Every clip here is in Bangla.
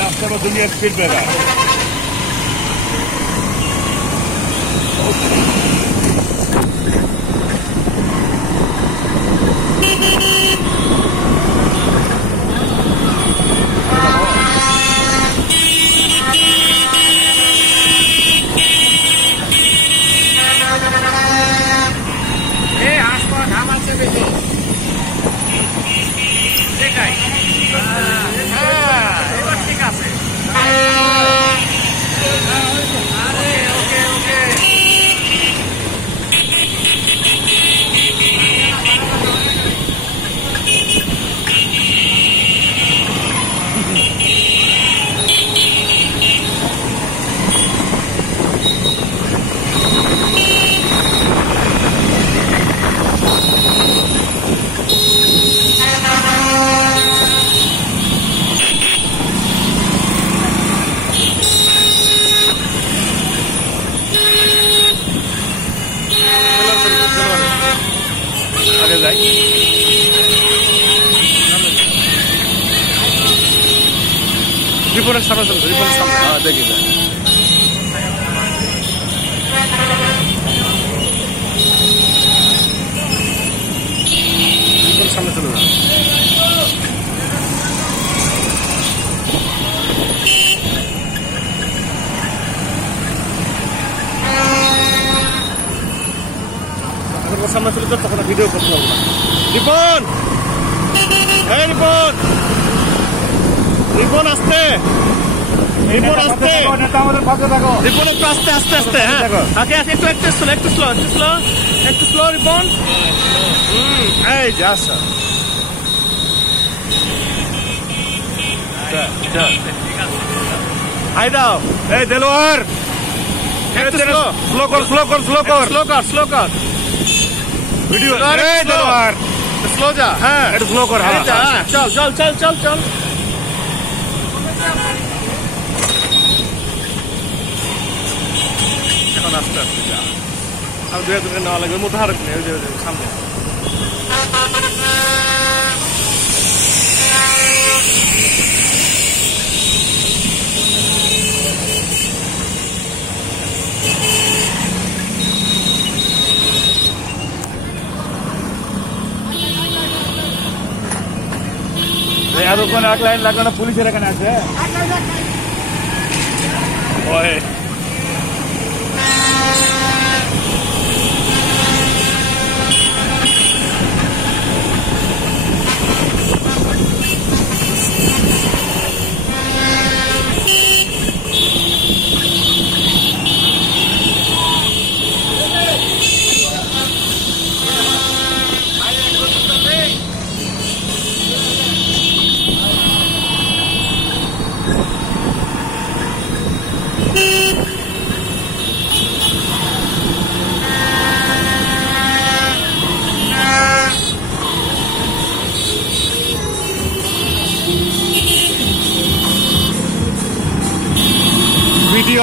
रास्ते में दुनिया स्पीड पे रहा रिपोर्टर सामने चलो रिपोर्टर सामने हाँ देखिए रिपोर्टर सामने चलो सामने चलो तो तक वीडियो करते होगा रिपोर्ट रिपोर्ट রিপন আসতে রিপন আসতে নেতা আমাদের পাশে থাকো রিপন একটু আস্তে আস্তে আস্তে হ্যাঁ ওকে একটু একটু স্লো একটু স্লো একটু স্লো একটু স্লো রিপন এই যা স্যার হাই দাও এই দেলোয়ার একটু স্লো স্লো কর স্লো কর স্লো কর স্লো কর স্লো কর ভিডিও এই দেলোয়ার স্লো যা হ্যাঁ একটু স্লো কর হ্যাঁ চল চল চল চল চল আস্তে আস্তে যা আর দুই হাজার নেওয়া লাগবে মোতাহারক নেই ওই যে সামনে আর ওখানে এক লাইন লাগানো পুলিশের এখানে আছে ওই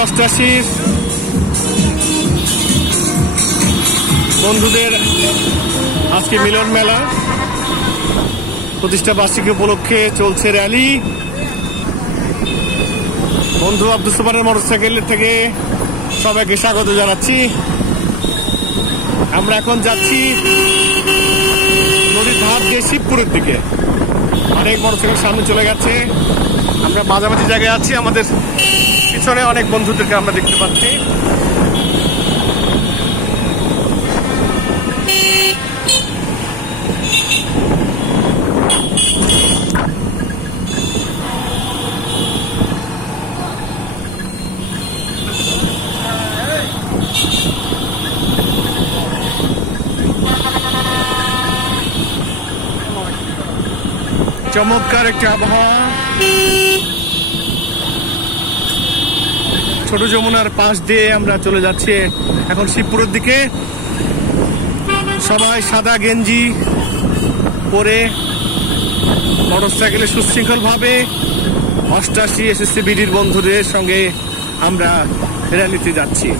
অষ্টাশির বন্ধুদের আজকে মিলন মেলা প্রতিষ্ঠা বার্ষিকী উপলক্ষে চলছে র্যালি বন্ধু আব্দুল সুবহানের মোটরসাইকেল থেকে সবাইকে স্বাগত জানাচ্ছি আমরা এখন যাচ্ছি নদীর ধার দিয়ে শিবপুরের দিকে অনেক মোটরসাইকেল সামনে চলে গেছে আমরা মাঝামাঝি জায়গায় আছি আমাদের পিছনে অনেক বন্ধুদেরকে আমরা দেখতে পাচ্ছি চমৎকার একটি আবহাওয়া ছোট যমুনার পাশ দিয়ে আমরা চলে যাচ্ছি এখন শিবপুরের দিকে সবাই সাদা গেঞ্জি পরে মোটরসাইকেলে সুশৃঙ্খলভাবে 88 এসএসসি বিডির বন্ধুদের সঙ্গে আমরা র্যালিতে যাচ্ছি।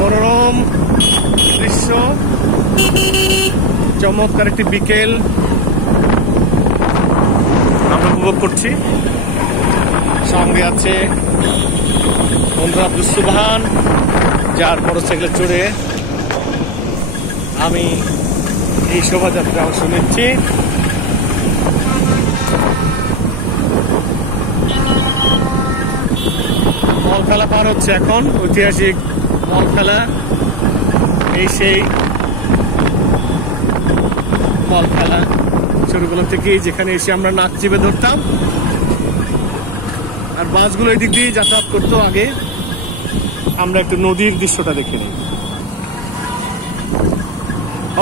মনোরম দৃশ্য, চমৎকার একটি বিকেল আমরা উপভোগ করছি। সঙ্গে আছে বন্ধু আব্দুল সুবহান, যার মোটরসাইকেলে চড়ে আমি এই শোভাযাত্রা অংশ নিচ্ছি। মল খেলা পার হচ্ছে এখন, ঐতিহাসিক মল খেলা। এই সেই মল খেলা ছোটবেলা থেকেই, যেখানে এসে আমরা নাক চেপে ধরতাম আর বাসগুলো এই দিক দিয়ে যাতায়াত করতো আগে। আমরা একটু নদীর দৃশ্যটা দেখে নিই।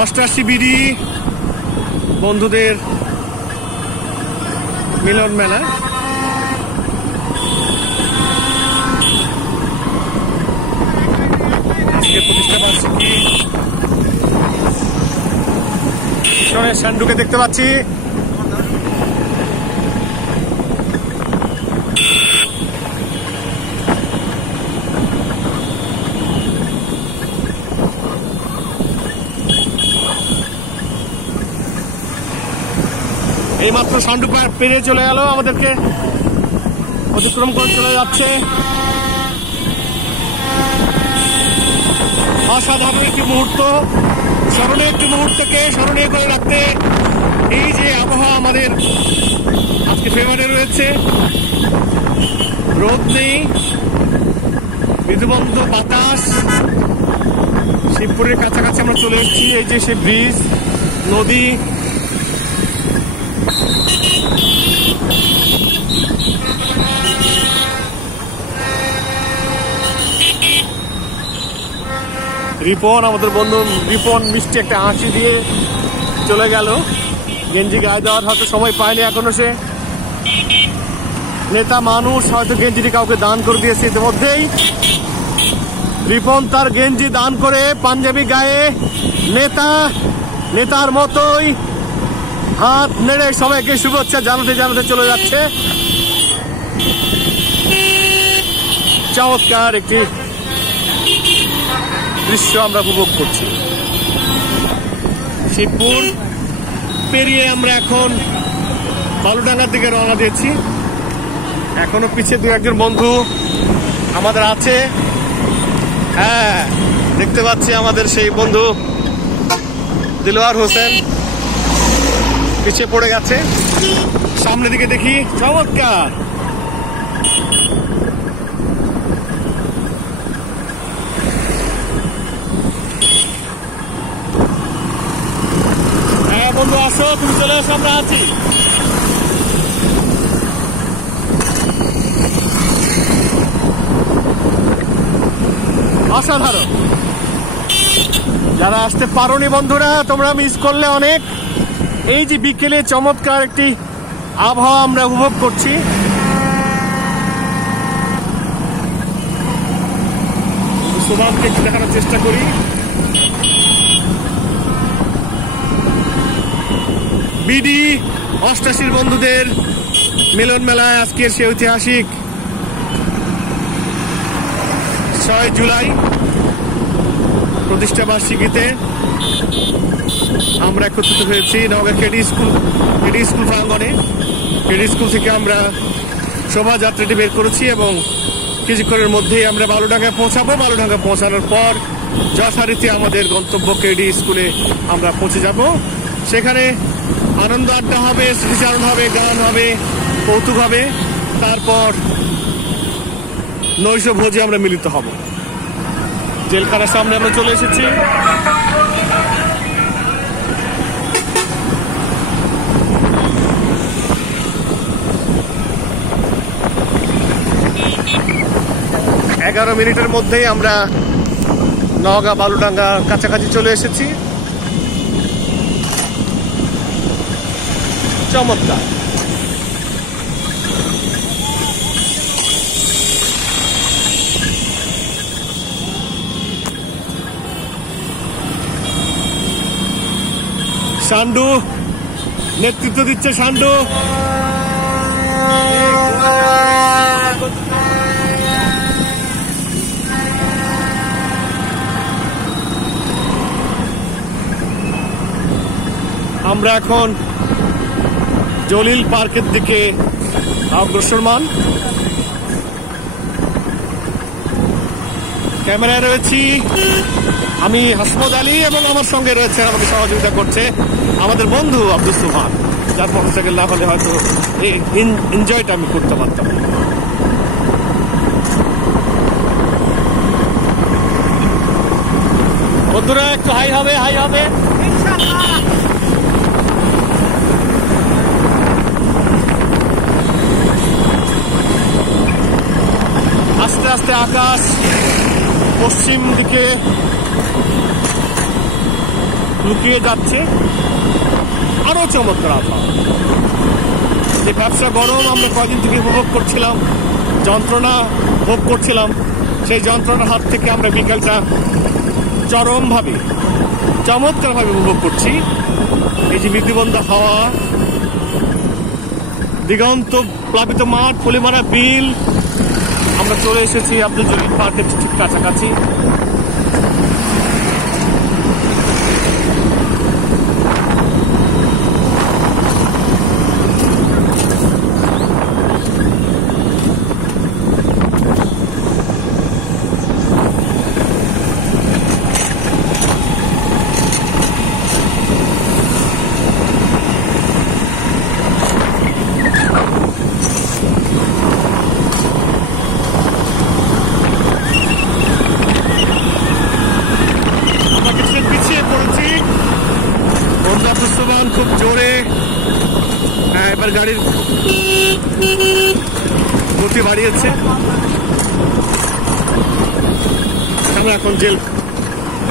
88 বিডি বন্ধুদের মিলন মেলা। আজকে প্রতিষ্ঠা বার্ষিকী। পিছনে সান্ডুকে দেখতে পাচ্ছি। এইমাত্র সান্ডু পেরিয়ে চলে গেল, আমাদেরকে অতিক্রম করে চলে যাচ্ছে। অসাধারণ একটি মুহূর্ত, স্মরণীয় একটি মুহূর্তকে স্মরণীয় করে রাখতে এই যে আবহাওয়া আমাদের আজকে ফেভারে রয়েছে, রোদ নেই, মৃদুবন্ধ বাতাস। শিবপুরের কাছাকাছি আমরা চলে এসেছি। এই যে সে ব্রিজ, নদী, রিপন, আমাদের বন্ধু রিপন মিষ্টি একটা হাসি দিয়ে চলে গেল। গেঞ্জি গায়ে দেওয়ার হয়তো সময় পায়নি এখনো সে। নেতা মানুষ, হয়তো গেঞ্জিটি কাউকে দান করে দিয়েছে ইতিমধ্যেই। রিপন তার গেঞ্জি দান করে পাঞ্জাবি গায়ে নেতার মতোই হাত নেড়ে সবাইকে শুভেচ্ছা জানাতে জানাতে চলে যাচ্ছে। চমৎকার একটি দৃশ্য আমরা উপভোগ করছি। শিবপুর পেরিয়ে আমরা এখন বালুডাঙ্গার দিকে রওনা দিয়েছি। এখনো পিছিয়ে দু একজন বন্ধু আমাদের আছে। হ্যাঁ, দেখতে পাচ্ছি আমাদের সেই বন্ধু দিলওয়ার হোসেন পিছিয়ে পড়ে গেছে। সামনের দিকে দেখি, চমৎকার। হ্যাঁ বন্ধু, আসো, তুমি চলে আসো, আমরা আছি। অসাধারণ। যারা আসতে পারোনি বন্ধুরা, তোমরা মিস করলে অনেক। এই যে বিকেলে চমৎকার একটি আবহাওয়া আমরা উপভোগ করছি। সুভানকে একটু দেখানোর চেষ্টা করি। বিডি 88 বন্ধুদের মিলন মেলায় আজকের সে ঐতিহাসিক 6 জুলাই প্রতিষ্ঠা বার্ষিকীতে আমরা একত্রিত হয়েছি নওগাঁ কেডি স্কুল প্রাঙ্গণে। কেডি স্কুল থেকে আমরা শোভাযাত্রাটি বের করেছি এবং কিছুক্ষণের মধ্যেই আমরা বালুডাঙ্গা পৌঁছাবো। বালুডাঙ্গা পৌঁছানোর পর যথারীতি আমাদের গন্তব্য কেডি স্কুলে আমরা পৌঁছে যাব। সেখানে আনন্দ আড্ডা হবে, স্মৃতিচারণ হবে, গান হবে, কৌতুক হবে। তারপর নৈশ ভোজে আমরা মিলিত হব। জেলখানার সামনে আমরা চলে এসেছি। এগারো মিনিটের মধ্যেই আমরা নওগাঁ বালুডাঙ্গা কাছাকাছি চলে এসেছি। চমৎকার। সান্ডু নেতৃত্ব দিচ্ছে। সান্ডু আমরা এখন জলিল পার্কের দিকে অগ্রসরমান। ক্যামেরায় রয়েছি আমি হাসমত আলী এবং আমার সঙ্গে রয়েছে, আমাকে সহযোগিতা করছে আমাদের বন্ধু আব্দুল সুবহান, যার মোটরসাইকেল না হলে হয়তো এই এনজয়টা আমি করতে পারতাম। বন্ধুরা একটু হাই হবে, হাই হবে ইনশাআল্লাহ। আস্তে আস্তে আকাশ পশ্চিম দিকে লুকিয়ে যাচ্ছে। আরো চমৎকার আবহাওয়া। যে ব্যবসা গরম আমরা কয়দিন থেকে উপভোগ করছিলাম, যন্ত্রণা ভোগ করছিলাম, সেই যন্ত্রণার হাত থেকে আমরা বিকালটা চরমভাবে চমৎকারভাবে উপভোগ করছি। এই যে বিধিবন্ধ হাওয়া, দিগন্ত প্লাবিত মাঠ, পলিমারা বিল। আমরা চলে এসেছি আব্দুল জলিল পার্কের ঠিক কাছাকাছি। খুব জোরে এবার গাড়ির গতি বাড়িয়েছে।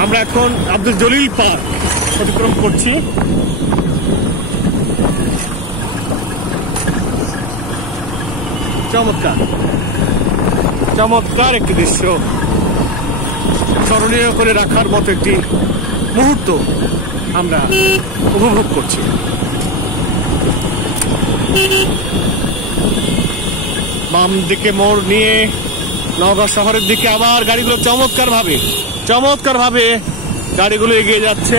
আমরা এখন আব্দুল জলিল পার্ক অতিক্রম করছি। চমৎকার চমৎকার একটি দৃশ্য, স্মরণীয় করে রাখার মতো একটি মুহূর্ত আমরা উপভোগ করছি। বাম দিকে মোড় নিয়ে নওগাঁ শহরের দিকে আবার গাড়িগুলো চমৎকার ভাবে গাড়িগুলো এগিয়ে যাচ্ছে।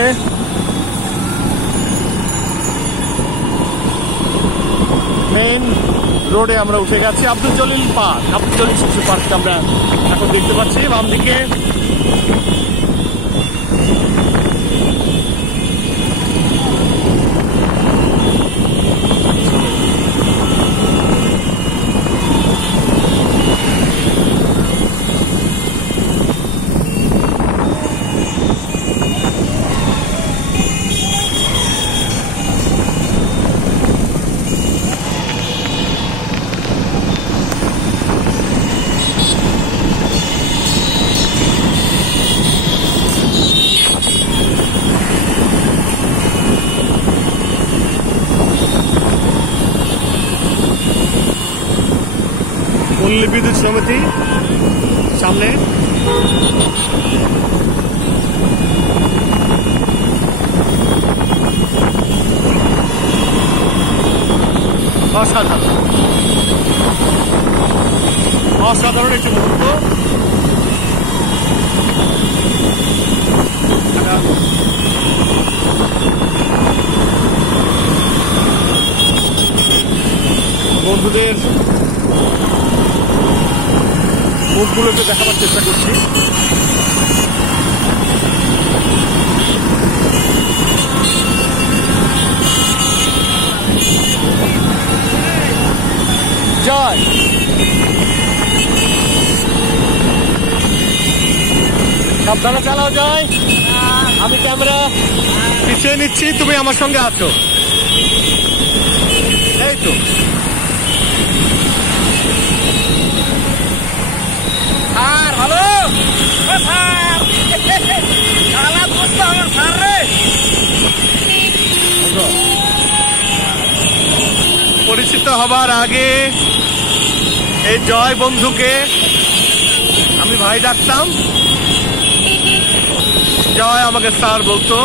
মেইন রোডে আমরা উঠে গেছি। আব্দুল জলিল শিশু পার্কটা আমরা এখন দেখতে পাচ্ছি বাম দিকে। পল্লী বিদ্যুৎ সমিতি সামনে। অসাধারণ একটি মুহূর্ত। বন্ধুদের মুখগুলোকে দেখাবার চেষ্টা করছি। জয়। সাবধানে চালাও যায়। আমি ক্যামেরা পিছিয়ে নিচ্ছি, তুমি আমার সঙ্গে আছো। এই তো আর ভালো পরিচিত হবার আগে এই জয় বন্ধুকে আমি ভাই ডাকতাম, জয় আমাকে স্যার বলতো।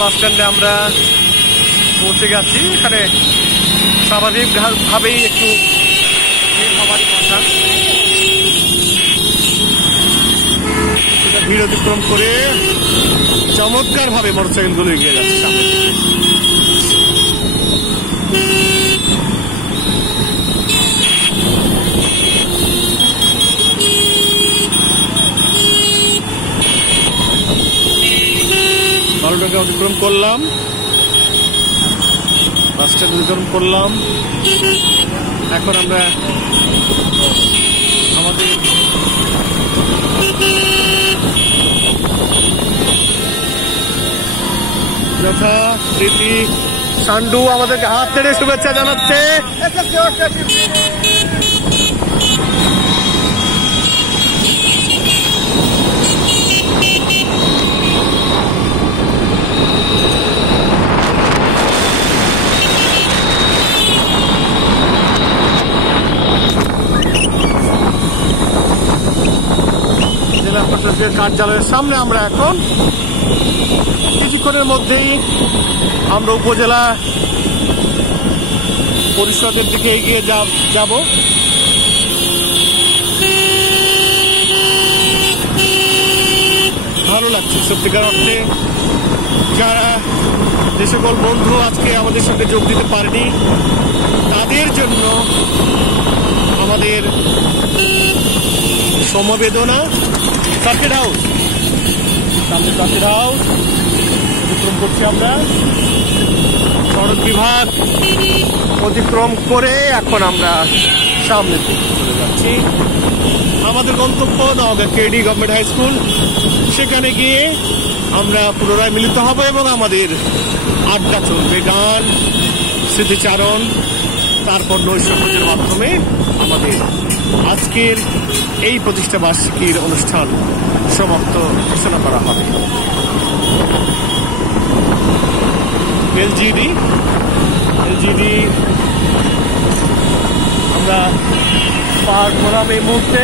বাস স্ট্যান্ডে আমরা পৌঁছে গেছি। এখানে স্বাভাবিকভাবেই একটু হওয়ারই কথা। ভিড় অতিক্রম করে চমৎকার ভাবে মোটরসাইকেল গুলো এগিয়ে যাচ্ছে সামনে। বারোটাকে অতিক্রম করলাম, বাস স্ট্যান্ড অতিক্রম করলাম। এখন আমরা আমাদের যথারীতি সান্ডু আমাদেরকে হাত ছেড়ে শুভেচ্ছা জানাচ্ছে। জেলা প্রশাসকের কার্যালয়ের সামনে আমরা এখন কিছুক্ষণের মধ্যেই আমরা উপজেলা পরিষদের দিকে এগিয়ে যাব। ভালো লাগছে সত্যিকার অর্থে। যারা যে সকল বন্ধু আজকে আমাদের সঙ্গে যোগ দিতে পারেনি তাদের জন্য আমাদের সমবেদনা। সার্কিট হাউস, সামনে সার্কিট হাউস অতিক্রম করছি আমরা। সড়ক বিভাগ অতিক্রম করে এখন আমরা সামনে চলে যাচ্ছি। আমাদের গন্তব্য Naogaon KD government high school. সেখানে গিয়ে আমরা পুনরায় মিলিত হব এবং আমাদের আড্ডা চলবে, গান, স্মৃতিচারণ, তারপর নৈশভোজের মাধ্যমে আমাদের আজকের এই প্রতিষ্ঠা বার্ষিকীর অনুষ্ঠান সমাপ্ত ঘোষণা করা হবে। এলজিডি আমরা পার করলাম এই মুহূর্তে।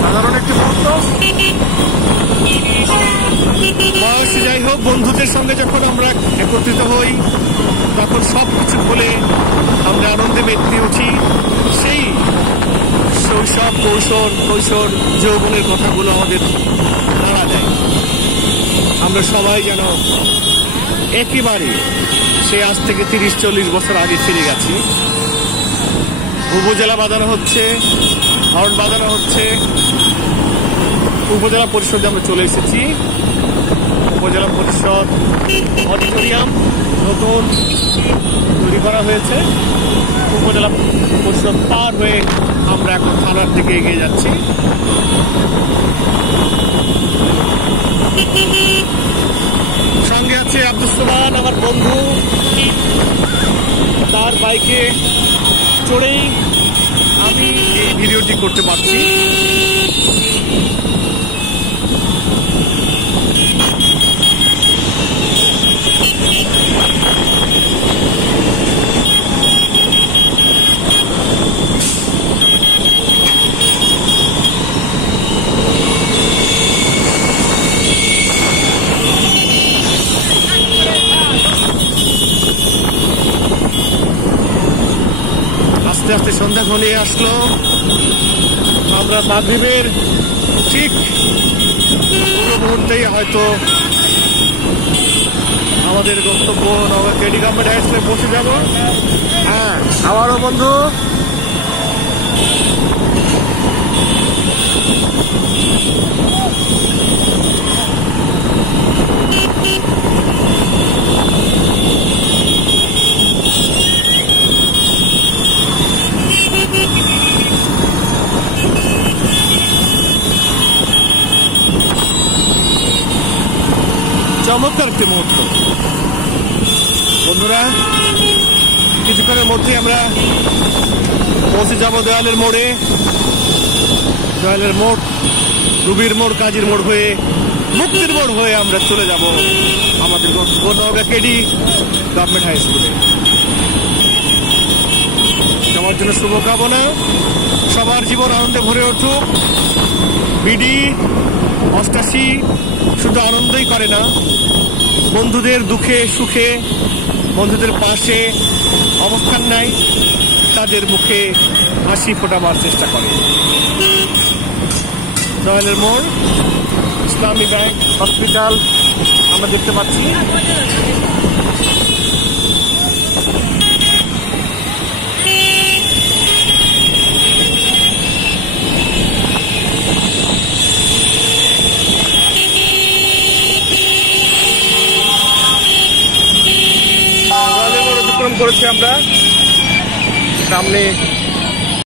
সাধারণ একটি মুহূর্ত। বয়স যাই হোক, বন্ধুদের সঙ্গে যখন আমরা একত্রিত হই তখন সবকিছু ভুলে আমরা আনন্দে মেতে উঠি। সেই শৈশব, কৈশোর, যৌবনের কথাগুলো আমাদের নাড়া দেয়। আমরা সবাই যেন একেবারে সে আজ থেকে 30-40 বছর আগে ফিরে গেছি। উপজেলা বাজানো হচ্ছে, হর্ন বাজানো হচ্ছে। উপজেলা পরিষদে আমরা চলে এসেছি। উপজেলা পরিষদ অডিটোরিয়াম নতুন তৈরি করা হয়েছে। উপজেলা পরিষদ পার হয়ে আমরা এখন থানার দিকে এগিয়ে যাচ্ছি। সঙ্গে আছে আব্দুল সোমান, আমার বন্ধু। তার বাইকে চড়েই আমি এই ভিডিওটি করতে পারছি। আস্তে আস্তে সন্ধ্যা ঘনিয়ে আসলো। আমরা মাগরিবের ঠিক পুরো মুহূর্তেই হয়তো আমাদের গন্তব্য নওগাঁ কেডি গভর্নমেন্ট হাই স্কুলে পৌঁছে যাব। হ্যাঁ, আবারও বন্ধু চমৎকার একটি মুহূর্ত বন্ধুরা। কিছুক্ষণের মধ্যে আমরা পৌঁছে যাব দয়ালের মোড়ে। দয়ালের মোড়, রুবির মোড়, কাজীর মোড় হয়ে, মুক্তির মোড় হয়ে আমরা চলে যাব আমাদের নওগাঁ কেডি গভর্নমেন্ট হাই স্কুলে। সবার জন্য শুভকামনা, সবার জীবন আনন্দে ভরে উঠুক। বিডি 88 শুধু আনন্দই করে না, বন্ধুদের দুঃখে সুখে বন্ধুদের পাশে অবস্থান নেয়, তাদের মুখে হাসি ফোটাবার চেষ্টা করে। দয়ালের মোড়, ইসলামী ব্যাংক, হসপিটাল আমরা দেখতে পাচ্ছি। অতিক্রম করেছি আমরা, সামনে